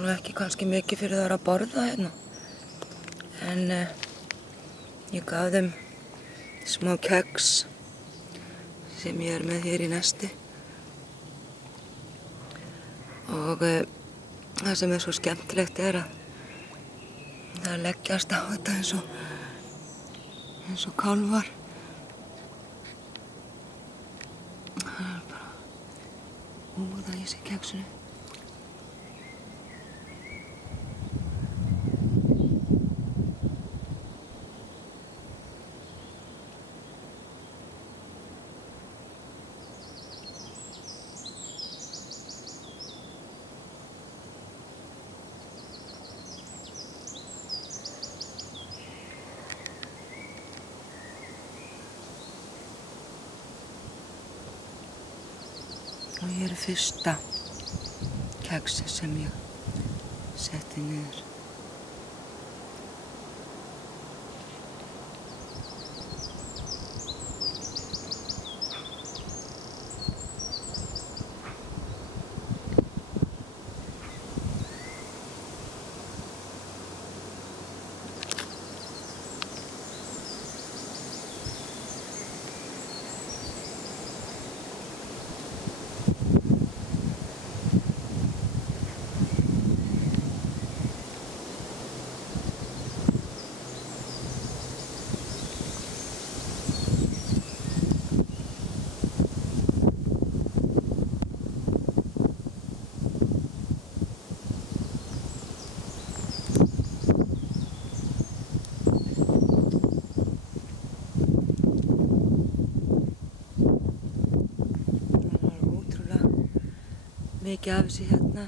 nú ekki kannski mikið fyrir þær að borða hérna. En ég gaf þeim smá keks sem ég er með hér í nesti. Og það sem er svo skemmtilegt er að það leggjast á þetta eins og kálfar. Það er bara úða í sig keksinu. Og hér er fyrsta keksið sem ég setti niður. Mikið af þessu hérna